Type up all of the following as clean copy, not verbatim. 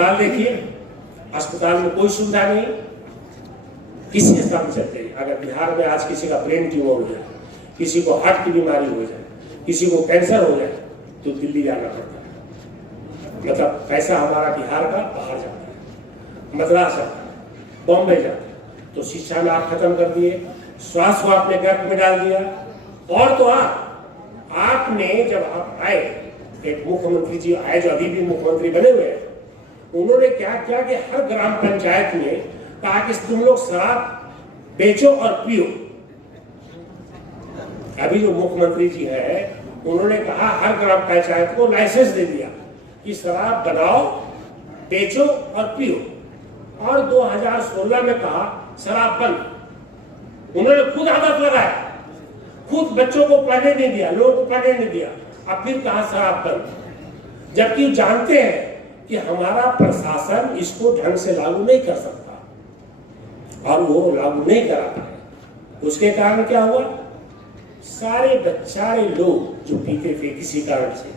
अस्पताल देखिए, अस्पताल में कोई सुविधा नहीं, किसी अस्पताल में चलते हैं। अगर बिहार में आज किसी का ब्रेन ट्यूमर हो जाए, किसी को हार्ट की बीमारी हो जाए, किसी को कैंसर हो जाए, तो दिल्ली जाना पड़ता है। मतलब पैसा हमारा बिहार का बाहर जाता है, मद्रास जाता है, बॉम्बे जाता है। तो शिक्षा में आप खत्म कर दिए, स्वास्थ्य को आपने गर्भ में डाल दिया। और तो आपने जब आप आए, एक मुख्यमंत्री जी आए जो अभी भी मुख्यमंत्री बने हुए हैं, उन्होंने क्या किया कि हर ग्राम पंचायत में कहा कि तुम लोग शराब बेचो और पियो। अभी जो मुख्यमंत्री जी है उन्होंने कहा हर ग्राम पंचायत को लाइसेंस दे दिया कि शराब बनाओ, बेचो और पियो। और 2016 में कहा शराब बंद। उन्होंने खुद आदत लगाया, खुद बच्चों को पढ़ने नहीं दिया, लोगों को पढ़ने नहीं दिया, अब फिर कहा शराब बंद। जबकि जानते हैं कि हमारा प्रशासन इसको ढंग से लागू नहीं कर सकता और वो लागू नहीं करा पाए। उसके कारण क्या हुआ, सारे बच्चारे लोग जो पीते थे किसी कारण से,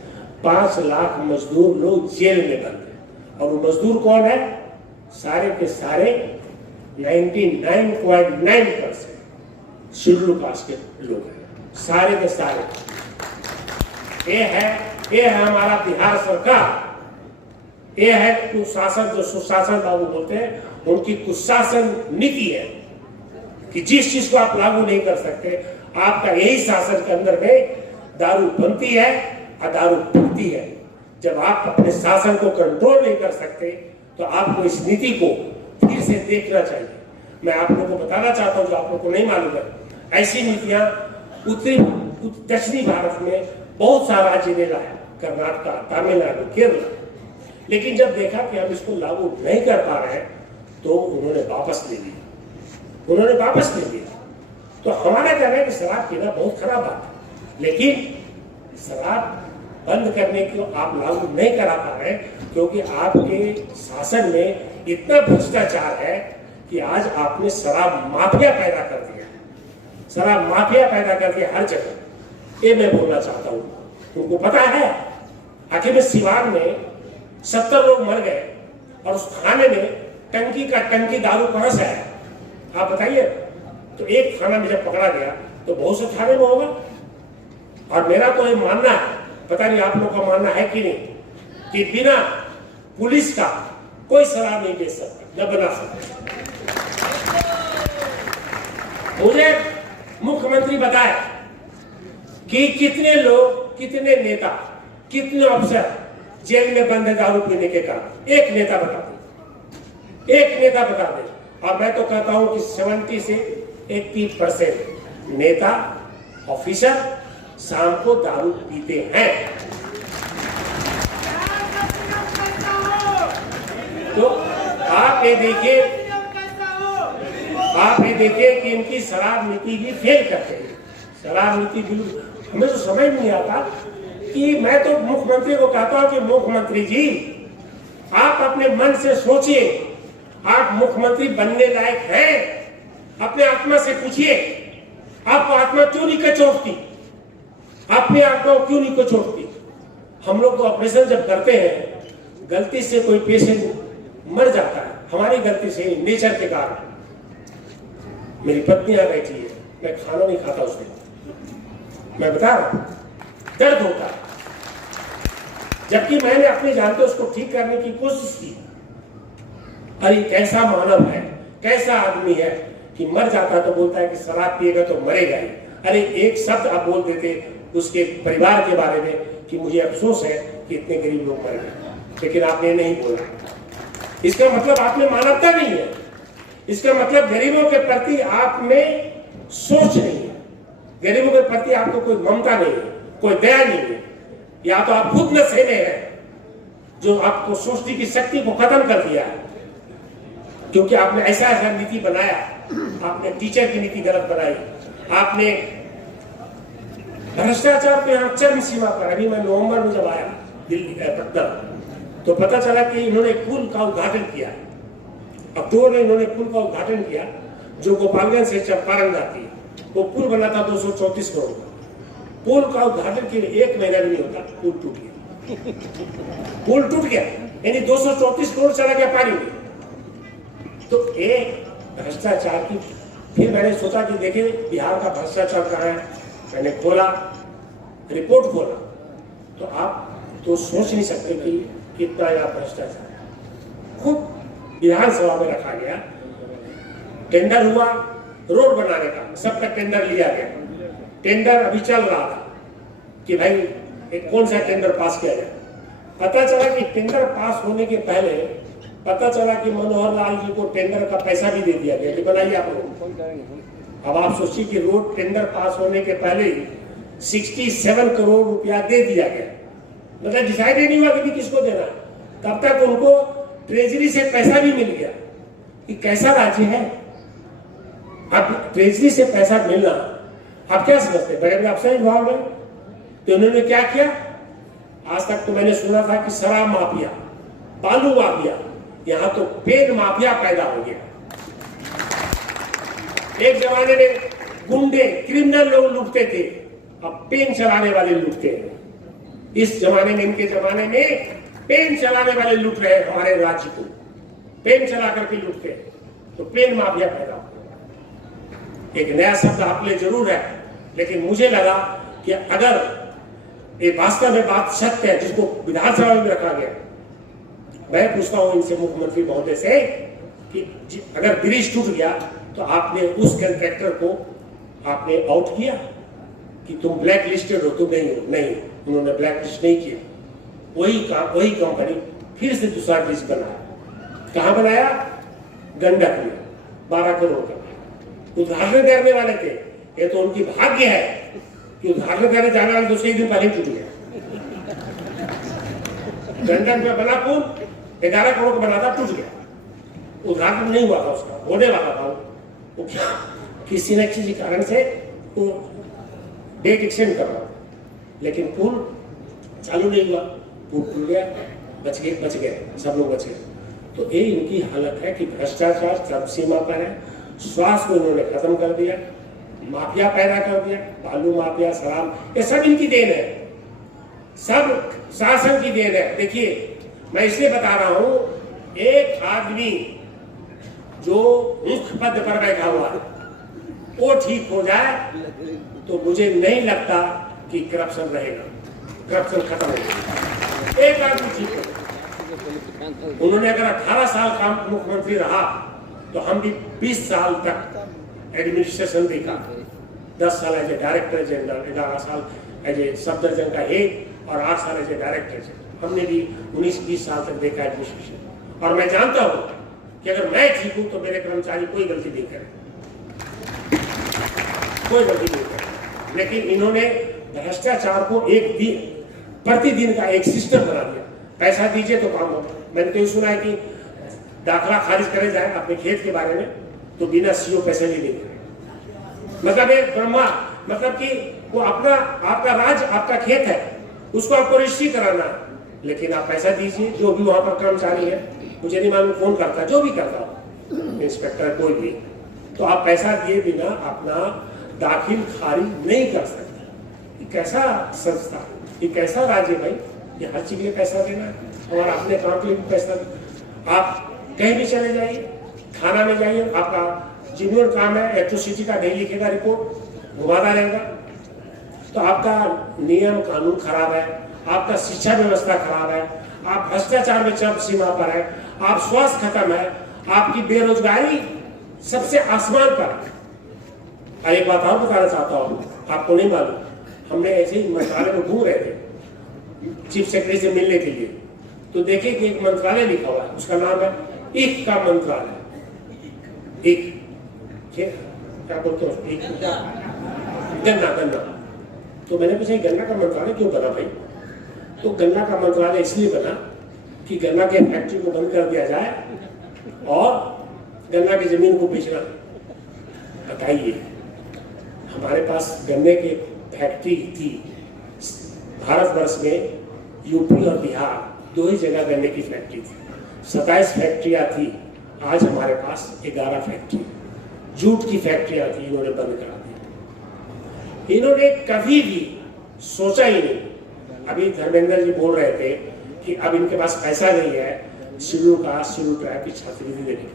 5 लाख मजदूर लोग जेल में बंद हैं। और वो मजदूर कौन है, सारे के सारे 99.9% शेड्यूल कास्ट के लोग हैं, सारे के सारे। ये है हमारा बिहार सरकार, ये है कुशासन, जो सुशासन लागू बोलते हैं, उनकी कुशासन नीति है कि जिस चीज को आप लागू नहीं कर सकते, आपका यही शासन के अंदर में दारू बनती है और दारू बिकती है। जब आप अपने शासन को कंट्रोल नहीं कर सकते तो आपको इस नीति को फिर से देखना चाहिए। मैं आप लोगों को बताना चाहता हूं, जो आप लोगों को नहीं मालूम है, ऐसी नीतियां उत्तरी दक्षिणी भारत में बहुत सा राज्य ने लाया, कर्नाटका, तमिलनाडु, केरल। लेकिन जब देखा कि हम इसको लागू नहीं कर पा रहे हैं तो उन्होंने वापस ले लिया, उन्होंने वापस ले लिया। तो हमारा कहना है कि शराब पीना बहुत खराब बात है, लेकिन शराब बंद करने को आप लागू नहीं करा पा रहे क्योंकि आपके शासन में इतना भ्रष्टाचार है कि आज आपने शराब माफिया पैदा कर दिया, शराब माफिया पैदा कर दिया हर जगह। ये मैं बोलना चाहता हूँ, तुमको पता है आखिर में सिवान में 70 लोग मर गए और उस थाने में टंकी दारू कहां से आया, आप बताइए। तो एक थाना में जब पकड़ा गया तो बहुत से थाने में होगा। और मेरा तो ये मानना है, पता नहीं आप लोग का मानना है कि नहीं, कि बिना पुलिस का कोई शराब नहीं बेच सकता, न बना सकता। मुझे मुख्यमंत्री बताए कि कितने लोग, कितने नेता, कितने अफसर जेल में बंद है दारू पीने के कारण। एक नेता बता दे, एक नेता बता दे। और मैं तो कहता हूं कि 70 से 80% नेता, ऑफिसर शाम को दारू पीते हैं। तो आप ये देखिए, आप ये देखिए कि इनकी शराब नीति भी फेल करते हैं। शराब नीति बिल्कुल हमें तो समझ नहीं आता कि मैं तो मुख्यमंत्री को कहता हूं कि मुख्यमंत्री जी आप अपने मन से सोचिए, आप मुख्यमंत्री बनने लायक हैं। अपने आत्मा से पूछिए, आपको आत्मा क्यों नहीं कचोटती, अपने आत्मा क्यों नहीं कचोटती। हम लोग तो ऑपरेशन जब करते हैं, गलती से कोई पेशेंट मर जाता है, हमारी गलती से, नेचर के कारण। मेरी पत्नी आ बैठी है, मैं खाना नहीं खाता उस दिन, मैं बता रहा हूं, दर्द होता है। जबकि मैंने अपने जानते उसको ठीक करने की कोशिश की। अरे कैसा मानव है, कैसा आदमी है कि मर जाता तो बोलता है कि शराब पिएगा तो मरेगा ही। अरे एक शब्द आप बोल देते उसके परिवार के बारे में कि मुझे अफसोस है कि इतने गरीब लोग मर गए, लेकिन आपने नहीं बोला। इसका मतलब आप में मानवता नहीं है, इसका मतलब गरीबों के प्रति आप में सोच नहीं है, गरीबों के प्रति आपको कोई ममता नहीं है, कोई दया नहीं है। या तो आप खुद नशे में हैं, जो आपको सोचने की शक्ति को खत्म कर दिया है, क्योंकि आपने ऐसा ऐसा नीति बनाया। आपने टीचर की नीति गलत बनाई, आपने भ्रष्टाचार पे चरम सीमा पर। अभी मैं नवंबर में जब आया दिल्ली पटना, तो पता चला कि इन्होंने पुल का उद्घाटन किया, अक्टूबर में इन्होंने पुल का उद्घाटन किया जो गोपालगंज से चंपारण जाती है। वो पुल बना था 234 करोड़ का। पुल का उद्घाटन के लिए 1 महीना भी नहीं होता, पुल टूट गया। पुल टूट गया, यानी 234 करोड़ चला गया पानी में। तो एक भ्रष्टाचार की, फिर मैंने सोचा कि देखें बिहार का भ्रष्टाचार कहाँ है। मैंने खोला, रिपोर्ट खोला, तो आप तो सोच नहीं सकते कि कितना यह भ्रष्टाचार है। खूब विधानसभा में रखा गया, टेंडर हुआ रोड बनाने का, सबका टेंडर लिया गया, टेंडर अभी चल रहा था कि भाई एक कौन सा टेंडर पास किया जाए। पता चला कि टेंडर पास होने के पहले पता चला कि मनोहर लाल जी को टेंडर का पैसा भी दे दिया गया कि बनाइए आप रोड। अब आप सोचिए कि रोड टेंडर पास होने के पहले ही 67 करोड़ रुपया दे दिया गया, मतलब डिसाइड ही नहीं हुआ कि किसको देना। तब तक उनको ट्रेजरी से पैसा भी मिल गया। कि कैसा राज्य है। अब ट्रेजरी से पैसा मिलना आप क्या समझते, बड़े बड़े अफसर इन्वॉल्व है। तो उन्होंने क्या किया, आज तक तो मैंने सुना था कि शराब माफिया, बालू माफिया, यहां तो पेन माफिया पैदा हो गया। एक जमाने में गुंडे क्रिमिनल लोग लूटते थे, अब पेन चलाने वाले लूटते हैं। इस जमाने में, इनके जमाने में पेन चलाने वाले लूट रहे हैं हमारे राज्य को, पेन चला करके लूटते हैं। तो पेन माफिया पैदा हो गया। एक नया शब्द आप लिए जरूर है, लेकिन मुझे लगा कि अगर ये वास्तव में बात सत्य है जिसको विधानसभा में रखा गया, मैं पूछता हूं इनसे, मुख्यमंत्री महोदय से, कि अगर ब्रिज टूट गया तो आपने उस कंट्रैक्टर को आपने आउट किया कि तुम ब्लैक लिस्टेड हो, तुम नहीं हो? नहीं, उन्होंने ब्लैक लिस्ट नहीं किया। वही कंपनी फिर से दूसरा ब्रिज बनाया। कहां बनाया? गंडक में 12 करोड़ का। उद्घाटन करने वाले थे, ये तो उनकी भाग्य है कि उद्घाटन करने जाने वाले दूसरे दिन पहले टूट गया। गंडक में बना पुल 11 करोड़ का बना था, टूट गया। उद्घाटन नहीं हुआ था, उसका होने वाला था। वो क्या किसी न किसी कारण से वो डेट एक्सटेंड कर रहा, लेकिन पुल चालू नहीं हुआ, पुल टूट गया, बच गए, सब लोग बच गए। तो ये इनकी हालत है कि भ्रष्टाचार चरम सीमा पर है। स्वास्थ्य को इन्होंने खत्म कर दिया, माफिया पैदा कर दिया, बालू माफिया, शराब, ये सब इनकी देन है, सब शासन की देन है। देखिए, मैं इसलिए बता रहा हूं, एक आदमी जो मुख्य पद पर बैठा हुआ है वो ठीक हो जाए तो मुझे नहीं लगता कि करप्शन रहेगा, करप्शन खत्म होगा। एक आदमी ठीक हो, उन्होंने अगर 18 साल काम मुख्यमंत्री रहा तो हम भी 20 साल तक एडमिनिस्ट्रेशन देखा, 10 साल एज ए डायरेक्टर जनरल, 11 साल एज ए सब डिवीजन का हेड और 8 साल एज ए डायरेक्टर जनरल। हमने भी 19-20 साल तक देखा एडमिनिस्ट्रेशन। और मैं जानता हूं कि अगर मैं ठीक हूं तो मेरे कर्मचारी कोई गलती नहीं करे, कोई गलती नहीं करे। लेकिन इन्होंने भ्रष्टाचार को एक दिन प्रतिदिन का एक सिस्टम बना दिया। पैसा दीजिए तो काम होगा। मैंने तो ये सुना है कि दाखला खारिज करे जाए अपने खेत के बारे में तो बिना सीओ पैसे नहीं देंगे। मतलब एक ब्रह्मा, मतलब कि वो अपना, आपका राज्य, आपका खेत है, उसको आपको रजिस्ट्री कराना है, लेकिन आप पैसा दीजिए। जो भी वहां पर कर्मचारी है, मुझे नहीं मालूम कौन करता, जो भी करता हो, इंस्पेक्टर कोई भी, तो आप पैसा दिए बिना अपना दाखिल खारिज नहीं कर सकते। ये कैसा संस्था, ये कैसा राज्य भाई? ये हर चीज के लिए पैसा देना है और अपने काम के लिए भी पैसा देना। आप कहीं भी चले जाइए, थाना में जाइए, आपका जिम्मेदार काम है, इलेक्ट्रिसिटी का नहीं लिखेगा रिपोर्ट, घुमाता रहेगा। तो आपका नियम कानून खराब है, आपका शिक्षा व्यवस्था खराब है, आप भ्रष्टाचार में चरम सीमा पर है, आप स्वास्थ्य खत्म है, आपकी बेरोजगारी सबसे आसमान पर है। एक बात और बताना चाहता हूं, आपको नहीं मालूम, हमने ऐसे ही मंत्रालय में घूम रहे थे चीफ सेक्रेटरी से मिलने के लिए, तो देखे कि एक मंत्रालय लिखा हुआ है, उसका नाम है एक का मंत्रालय। एक क्या बोलते हो, एक गन्ना। तो मैंने पूछा गन्ना का मंत्रालय क्यों बना भाई? तो गन्ना का मंत्रालय इसलिए बना कि गन्ना के फैक्ट्री को बंद कर दिया जाए और गन्ना की जमीन को बेचना। बताइए, हमारे पास गन्ने की फैक्ट्री थी भारतवर्ष में, यूपी और बिहार दो ही जगह गन्ने की फैक्ट्री थी, 27 फैक्ट्रियां थी। आज हमारे पास 11 फैक्ट्री, जूट की फैक्ट्रियां थी, इन्होंने बंद करा दी। इन्होंने कभी भी सोचा ही नहीं अभी धर्मेंद्र जी बोल रहे थे कि अब इनके पास पैसा नहीं है शेड्यूल कास्ट शेड्यूल ट्राइब की छात्रवृत्ति देने के लिए।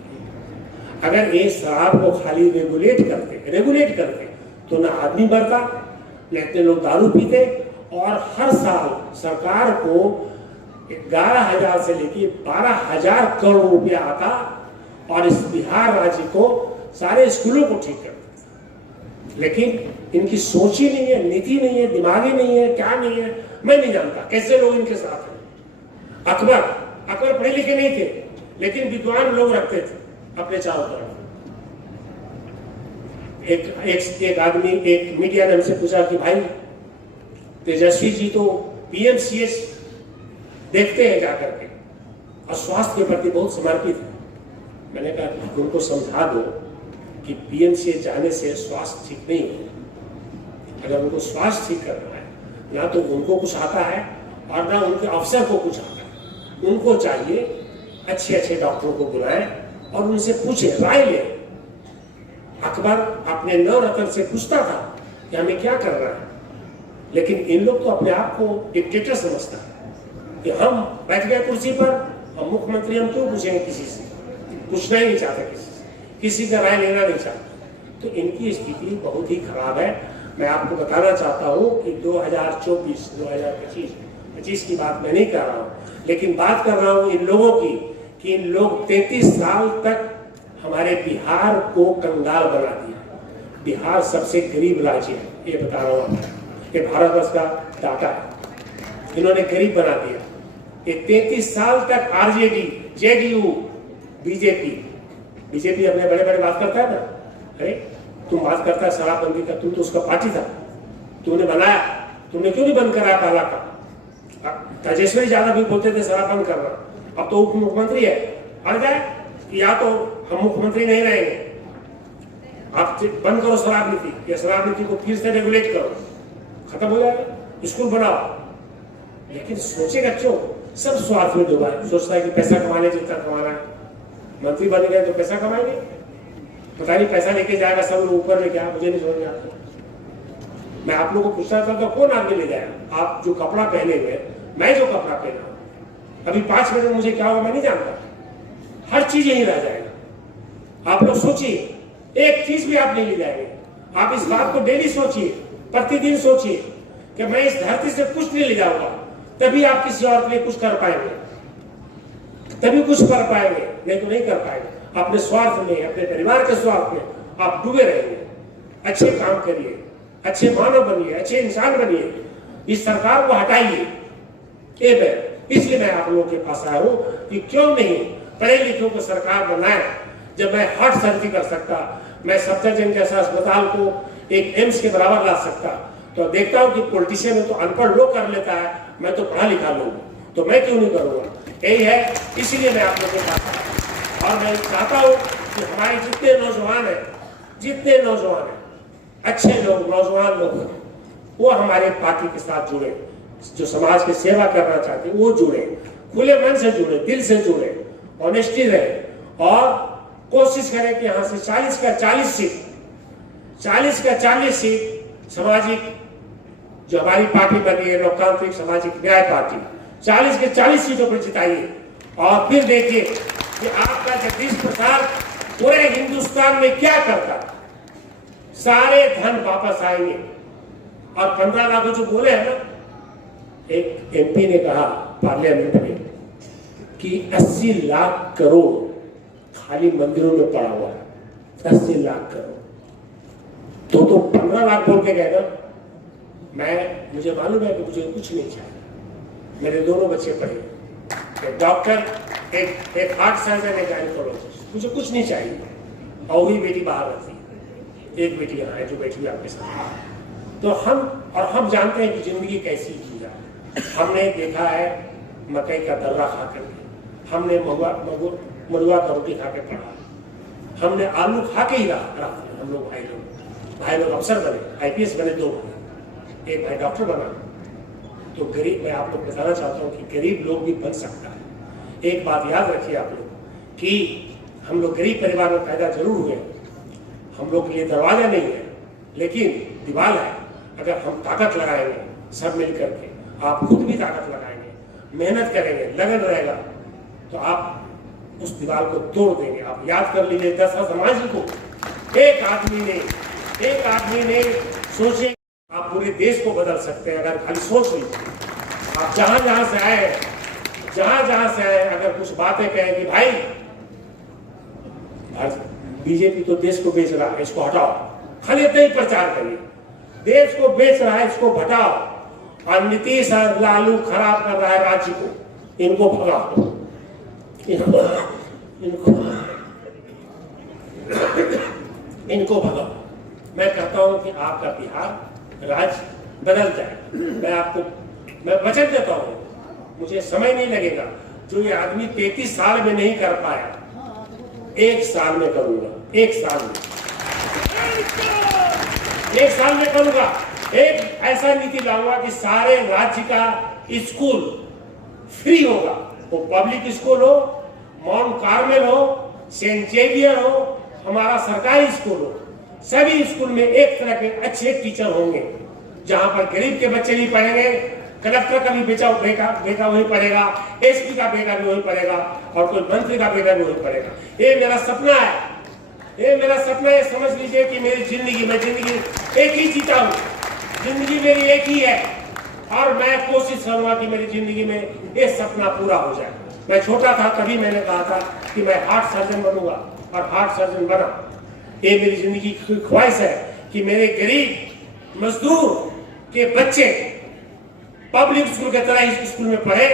अगर ये शराब को खाली रेगुलेट करते तो ना आदमी मरता, न इतने लोग दारू पीते, और हर साल सरकार को 11,000 से लेके 12,000 करोड़ रुपया आता और इस बिहार राज्य को सारे स्कूलों को ठीक करते। लेकिन इनकी सोच ही नहीं है, नीति नहीं है, दिमाग ही नहीं है, क्या नहीं है मैं नहीं जानता कैसे लोग इनके साथ हैं। अकबर पढ़े लिखे नहीं थे लेकिन विद्वान लोग रखते थे अपने चारों तरफ। एक आदमी, एक मीडिया ने हमसे पूछा कि भाई तेजस्वी जी तो पीएमसीएच देखते हैं जाकर के और स्वास्थ्य के प्रति बहुत समर्पित है। मैंने कहा उनको समझा दो कि पीएमसीएच जाने से स्वास्थ्य ठीक नहीं हो। अगर उनको स्वास्थ्य ठीक करना है ना तो उनको कुछ आता है और ना उनके अफसर को कुछ आता है। उनको चाहिए अच्छे अच्छे डॉक्टरों को बुलाएं और उनसे पूछे, राय ले। अकबर अपने नवरत्न से पूछता था कि हमें क्या करना है, लेकिन इन लोग तो अपने आप को डिक्टेटर समझता है कि हम बैठ गए कुर्सी पर, हम मुख्यमंत्री, हम क्यों पूछेंगे किसी से, पूछना ही नहीं चाहता किसी का राय लेना नहीं चाहता। तो इनकी स्थिति बहुत ही खराब है। मैं आपको बताना चाहता हूँ कि 2024, 2025 की बात मैं नहीं कर रहा हूँ, लेकिन बात कर रहा हूँ इन लोगों की कि इन लोग 33 साल तक हमारे बिहार को कंगाल बना दिया। बिहार सबसे गरीब राज्य है, ये बता रहा हूँ, ये भारतवर्ष का डाटा है। इन्होंने गरीब बना दिया। ये 33 साल तक आरजेडी, जेडीयू, बीजेपी अपने बड़े बड़े बात करता है ना। अरे तुम बात करता है शराबबंदी का, तुम तो उसका पार्टी था, तुमने बनाया, तुमने क्यों नहीं बंद कराया पहला का। तेजस्वी ज्यादा भी बोलते थे शराब बंद करना, अब तो उप मुख्यमंत्री है, अड़ जाए या तो हम मुख्यमंत्री नहीं रहेंगे, आप बंद करो शराब नीति, या शराब नीति को फिर से रेगुलेट करो, खत्म हो जाएगा, स्कूल बनाओ। लेकिन सोचेगा क्यों, सब स्वार्थ में डूबा है। सोचता है कि पैसा कमाने जितना कमाना है, मंत्री बन गए तो पैसा कमाएंगे, पता नहीं पैसा लेके जाएगा सब लोग ऊपर में, क्या मुझे नहीं समझ में आता। मैं आप लोगों को पूछना चाहता हूँ कौन आदमी ले जाएगा। आप जो कपड़ा पहने हुए, मैं जो कपड़ा पहना, अभी 5 मिनट मुझे क्या होगा मैं नहीं जानता, हर चीज यही रह जाएगा। आप लोग सोचिए, एक चीज भी आप नहीं ले जाएंगे। आप इस बात को डेली सोचिए, प्रतिदिन सोचिए कि मैं इस धरती से कुछ नहीं ले जाऊंगा, तभी आप किसी और के लिए कुछ कर पाएंगे, तभी कुछ कर पाएंगे, नहीं तो नहीं कर पाएंगे। अपने स्वार्थ में, अपने परिवार के स्वार्थ में आप डूबे रहेंगे। अच्छे काम करिए, अच्छे मानव बनिए, अच्छे इंसान बनिए, इस सरकार को हटाइए। इसलिए मैं आप लोगों के पास आया हूं कि क्यों नहीं पढ़े लिखों को सरकार बनाए। जब मैं हार्ट सर्जरी कर सकता, मैं सफदरजंग जैसा अस्पताल को एक एम्स के बराबर ला सकता, तो देखता हूं कि पॉलिटिशियन में तो अनपढ़ लोग कर लेता है, मैं तो पढ़ा लिखा लोग, तो मैं क्यों नहीं करूंगा। यही है, इसीलिए मैं आप लोगों के पास आया। और मैं चाहता हूं कि हमारे जितने नौजवान हैं, अच्छे लोग, नौजवान लोग, वो हमारे पार्टी के साथ जुड़े, जो समाज की सेवा करना चाहते हैं वो जुड़े, खुले मन से जुड़े, दिल से जुड़े, ऑनेस्टी रहे और कोशिश करें कि यहाँ से 40 का 40 सीट सामाजिक, जो हमारी पार्टी बनी है लोकतांत्रिक सामाजिक न्याय पार्टी, 40 के 40 सीटों पर जिताइए। और फिर देखिए कि आपका जगदीश प्रसाद पूरे हिंदुस्तान में क्या करता, सारे धन वापस आएंगे। और 15 लाख जो बोले हैं ना, एक एमपी ने कहा पार्लियामेंट में कि 80 लाख करोड़ खाली मंदिरों में पड़ा हुआ है, 80 लाख करोड़। तो 15 लाख बोल के गए ना। मुझे मालूम है कि मुझे कुछ नहीं चाहिए। मेरे दोनों बच्चे पढ़े, एक डॉक्टर, एक हार्ट सर्जन, एक गायनेकोलॉजिस्ट, मुझे कुछ नहीं चाहिए। और वही बेटी बाहर रहती है, एक बेटी यहाँ है जो बैठी हुई आपके साथ। तो हम जानते हैं कि जिंदगी कैसी की जाए। हमने देखा है मकई का दर्रा खा करके, हमने मरुआ का रोटी खा के पढ़ा, हमने आलू खा के ही रहा। हम लोग भाई लोग अफसर बने, आईपीएस बने, 2 भाई, एक भाई डॉक्टर बना। तो गरीब, मैं आप लोग बताना चाहता हूँ कि गरीब लोग भी बन सकता है। एक बात याद रखिए आप लोग कि हम लोग गरीब परिवार में पैदा जरूर हुए, हम लोग के लिए दरवाजा नहीं है लेकिन दीवार है। अगर हम ताकत लगाएंगे सब मिल करके, आप खुद भी ताकत लगाएंगे, मेहनत करेंगे, लगन रहेगा, तो आप उस दीवार को तोड़ देंगे। आप याद कर लीजिए 10 समाज को एक आदमी ने सोचे, आप पूरे देश को बदल सकते हैं अगर खाली सोच लीजिए। आप जहां से आए अगर कुछ बातें कहें कि भाई बीजेपी तो देश को बेच रहा है, इसको हटाओ, खाली इतना ही प्रचार करिए, देश को बेच रहा है, इसको हटाओ, और नीतीश और लालू खराब कर रहा है राज्य को, इनको भगाओ, इनको भगाओ। मैं कहता हूं कि आपका बिहार राज्य बदल जाए। मैं वचन देता हूं, मुझे समय नहीं लगेगा। जो ये आदमी 33 साल में नहीं कर पाया, 1 साल में करूंगा, 1 साल में करूंगा। एक ऐसा नीति लाऊंगा कि सारे राज्य का स्कूल फ्री होगा, वो पब्लिक स्कूल हो, माउंट कार्मेल हो, सेंट जेवियर हो, हमारा सरकारी स्कूल हो, सभी स्कूल में एक तरह के अच्छे टीचर होंगे, जहां पर गरीब के बच्चे नहीं पढ़ेंगे, कलेक्टर का भी बेटा वही पढ़ेगा, एसपी का बेटा भी वही पढ़ेगा, और कोई मंत्री का बेटा भी वही पढ़ेगा। ये मेरा सपना है, ये समझ लीजिए कि मेरी जिंदगी एक ही जीता हूँ, जिंदगी मेरी एक ही है, और मैं कोशिश करूंगा कि मेरी जिंदगी में ये सपना पूरा हो जाए। मैं छोटा था तभी मैंने कहा था कि मैं हार्ट सर्जन बनूंगा, और हार्ट सर्जन बना। ये मेरी जिंदगी की ख्वाहिश है कि मेरे गरीब मजदूर के बच्चे पब्लिक स्कूल की तरह इस स्कूल में पढ़े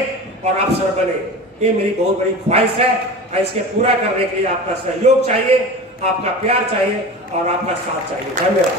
और अफसर बने। ये मेरी बहुत बड़ी ख्वाहिश है, और इसके पूरा करने के लिए आपका सहयोग चाहिए, आपका प्यार चाहिए, और आपका साथ चाहिए। धन्यवाद।